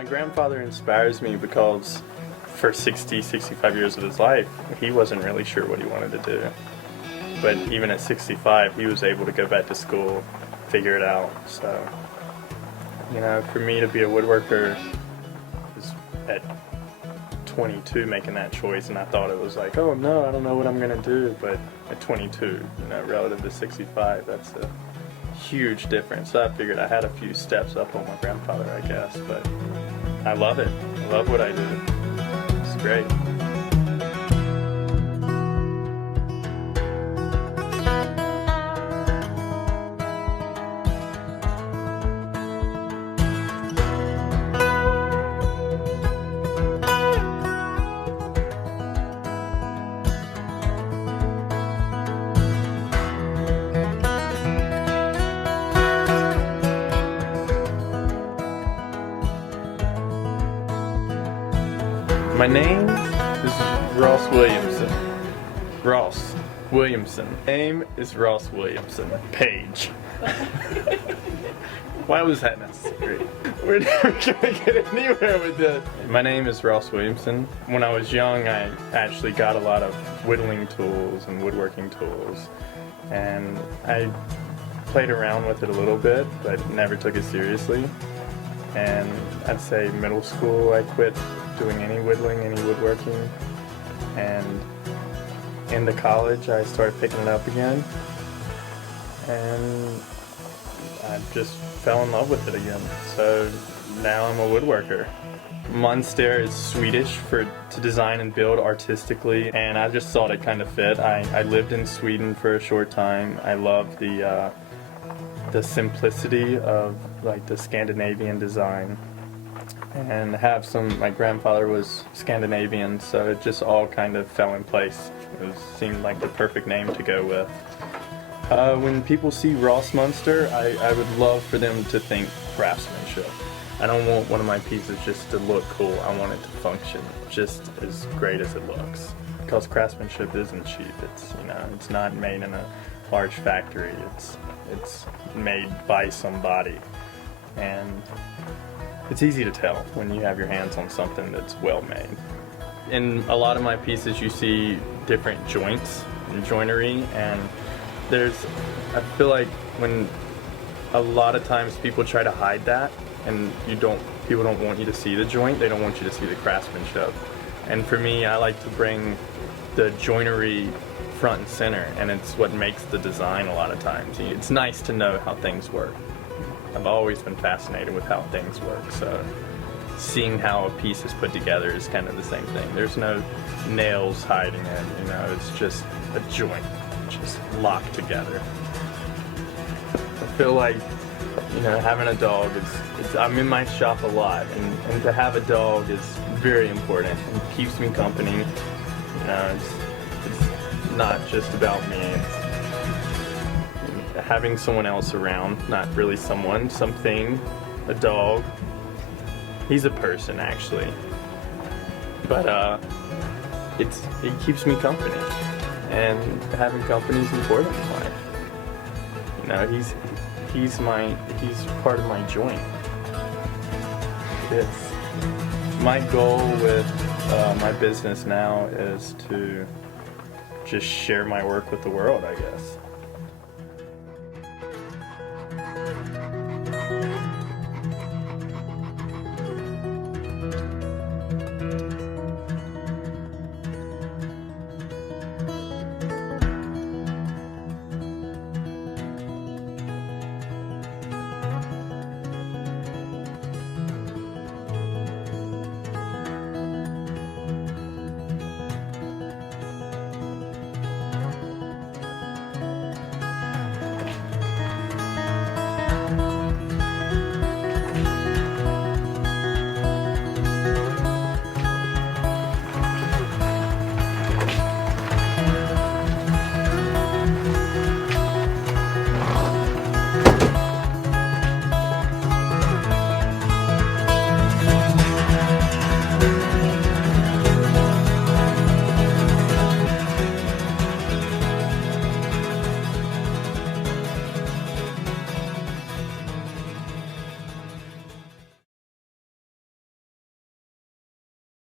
My grandfather inspires me because for 60, 65 years of his life, he wasn't really sure what he wanted to do. But even at 65, he was able to go back to school, figure it out. So, you know, for me to be a woodworker was at 22 making that choice, and I thought it was like, oh no, I don't know what I'm gonna do. But at 22, you know, relative to 65, that's a huge difference. So I figured I had a few steps up on my grandfather, I guess, but I love it. I love what I do. It's great. My name is Ross Williamson. Ross Williamson. Name is Ross Williamson. Page. Why was that necessary? We're never gonna get anywhere with this. My name is Ross Williamson. When I was young, I actually got a lot of whittling tools and woodworking tools, and I played around with it a little bit, but never took it seriously. And I'd say middle school, I quit doing any whittling, any woodworking, and into college I started picking it up again, and I just fell in love with it again. So now I'm a woodworker. Monster is Swedish for to design and build artistically, and I just thought it kind of fit. I lived in Sweden for a short time. I love the simplicity of like the Scandinavian design, and my grandfather was Scandinavian, so it just all kind of fell in place. It seemed like the perfect name to go with. When people see Rossmönster, I would love for them to think craftsmanship. I don't want one of my pieces just to look cool. I want it to function just as great as it looks. Because craftsmanship isn't cheap. It's not made in a large factory. It's made by somebody, and it's easy to tell when you have your hands on something that's well made. In a lot of my pieces you see different joints and joinery, and I feel like when a lot of times people try to hide that, and people don't want you to see the joint, they don't want you to see the craftsmanship. And for me, I like to bring the joinery front and center, and it's what makes the design a lot of times. It's nice to know how things work. I've always been fascinated with how things work, so seeing how a piece is put together is kind of the same thing. There's no nails hiding it, it's just a joint, just locked together. I feel like, having a dog I'm in my shop a lot, and to have a dog is very important. It keeps me company. It's not just about me. It's having someone else around, not really someone, something, a dog. He's a person, actually. But it keeps me company, and having company is important in life. He's part of my joint. My goal with my business now is to just share my work with the world, I guess.